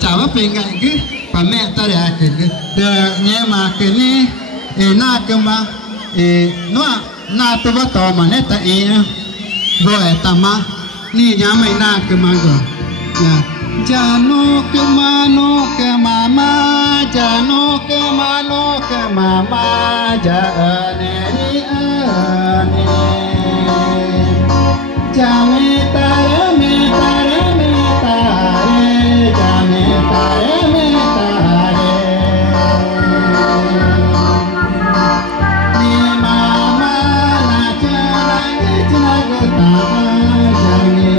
chào bên cạnh cứ bà mẹ ta để cái nghe mà cái này na cái mà nó na tôi bắt tàu mà nét ta rồi ta mà ni nhà mày na cái mà rồi Jano ke mama jano ke mama jane ni ane jame tare me tare me tare jame tare me tare ni mama na chana gota jame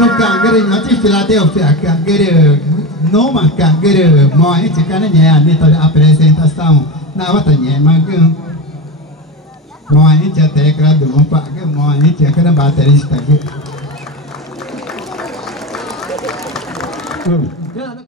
suka gede nanti Philadelphia kan gede no maka gede mau ini karena ya ini tadi presentação na watanya magang mau ini jadi kerja dulu pak ke mau ini jadi kerja baterista ke